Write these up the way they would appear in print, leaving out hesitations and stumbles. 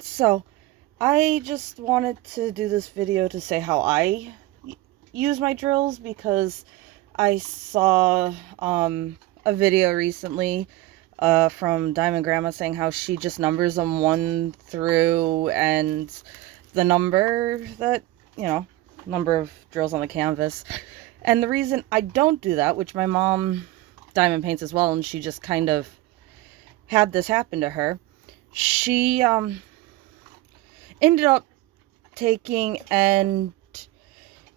So, I just wanted to do this video to say how I use my drills, because I saw a video recently from Diamond Grandma saying how she just numbers them 1 through and the number that, number of drills on the canvas. And the reason I don't do that, which my mom diamond paints as well, and she just kind of had this happen to her, she ended up taking and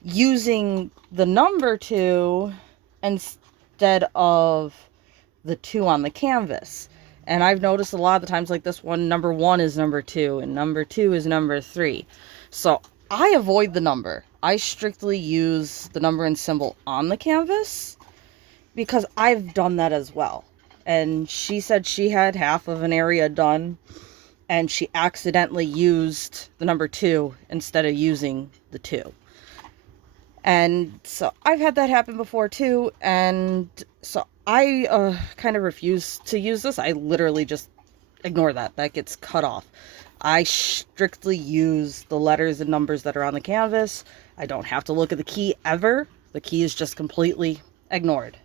using the number 2 instead of the 2 on the canvas. And I've noticed a lot of the times, like this one, number 1 is number 2 and number 2 is number 3. So I avoid the number. I strictly use the number and symbol on the canvas because I've done that as well. And she said she had half of an area done and she accidentally used the number 2 instead of using the 2. And so I've had that happen before too, and so I kind of refuse to use this. I literally just ignore that. That gets cut off. I strictly use the letters and numbers that are on the canvas. I don't have to look at the key ever. The key is just completely ignored.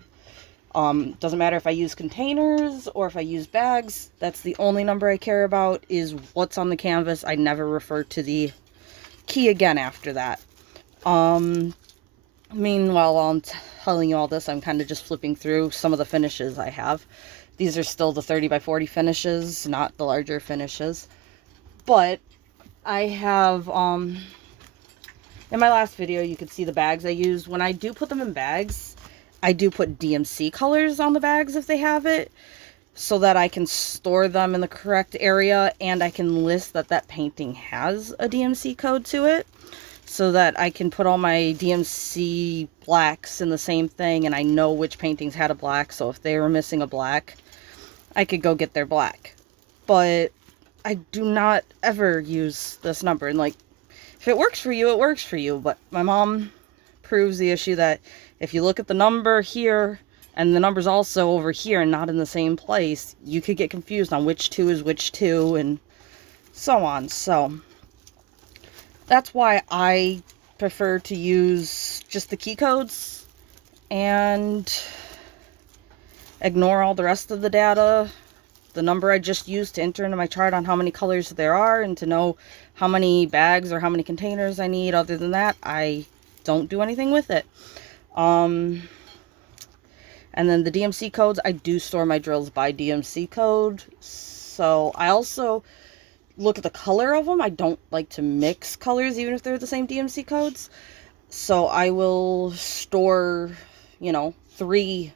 Doesn't matter if I use containers or if I use bags. That's the only number I care about, is what's on the canvas. I never refer to the key again after that. Meanwhile, while I'm telling you all this, I'm kind of just flipping through some of the finishes I have. These are still the 30 by 40 finishes, not the larger finishes. But I have, in my last video, you could see the bags I used. When I do put them in bags, I do put DMC colors on the bags if they have it, so that I can store them in the correct area, and I can list that that painting has a DMC code to it, so that I can put all my DMC blacks in the same thing, and I know which paintings had a black, so if they were missing a black, I could go get their black. But I do not ever use this number, and like, if it works for you, it works for you. But my mom proves the issue that if you look at the number here, and the number's also over here and not in the same place, you could get confused on which 2 is which 2, and so on. So that's why I prefer to use just the key codes and ignore all the rest of the data. The number I just used to enter into my chart on how many colors there are and to know how many bags or how many containers I need. Other than that, I don't do anything with it. And then the DMC codes, I do store my drills by DMC code. So I also look at the color of them. I don't like to mix colors even if they're the same DMC codes. So I will store, 3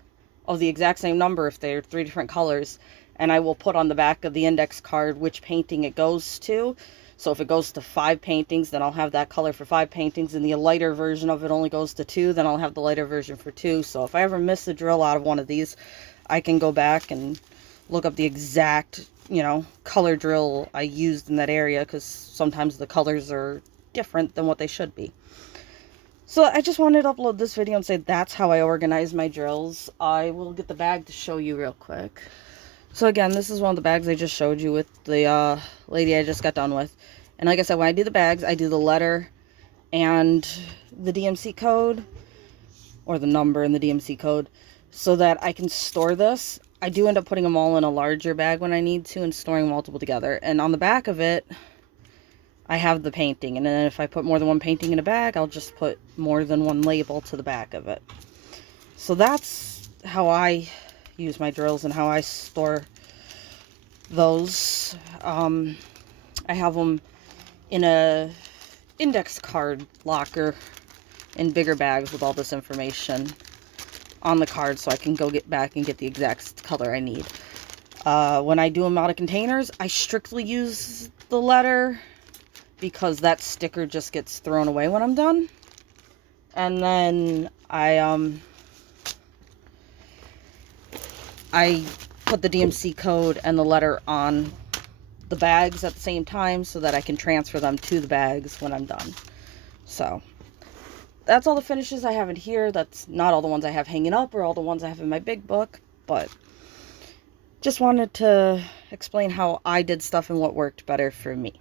of the exact same number if they're 3 different colors. And I will put on the back of the index card which painting it goes to. So if it goes to 5 paintings, then I'll have that color for 5 paintings. And the lighter version of it only goes to 2, then I'll have the lighter version for 2. So if I ever miss a drill out of one of these, I can go back and look up the exact, color drill I used in that area, because sometimes the colors are different than what they should be. So I just wanted to upload this video and say that's how I organize my drills. I will get the bag to show you real quick. So again, this is one of the bags I just showed you with the lady I just got done with. And like I said, when I do the bags, I do the letter and the DMC code, or the number and the DMC code, so that I can store this. I do end up putting them all in a larger bag when I need to and storing multiple together. And on the back of it, I have the painting. And then if I put more than one painting in a bag, I'll just put more than one label to the back of it. So that's how I use my drills and how I store those. I have them in a index card locker in bigger bags with all this information on the card, so I can go get back and get the exact color I need. When I do them out of containers, I strictly use the letter, because that sticker just gets thrown away when I'm done. And then I put the DMC code and the letter on the bags at the same time, so that I can transfer them to the bags when I'm done. So that's all the finishes I have in here. That's not all the ones I have hanging up or all the ones I have in my big book, but just wanted to explain how I did stuff and what worked better for me.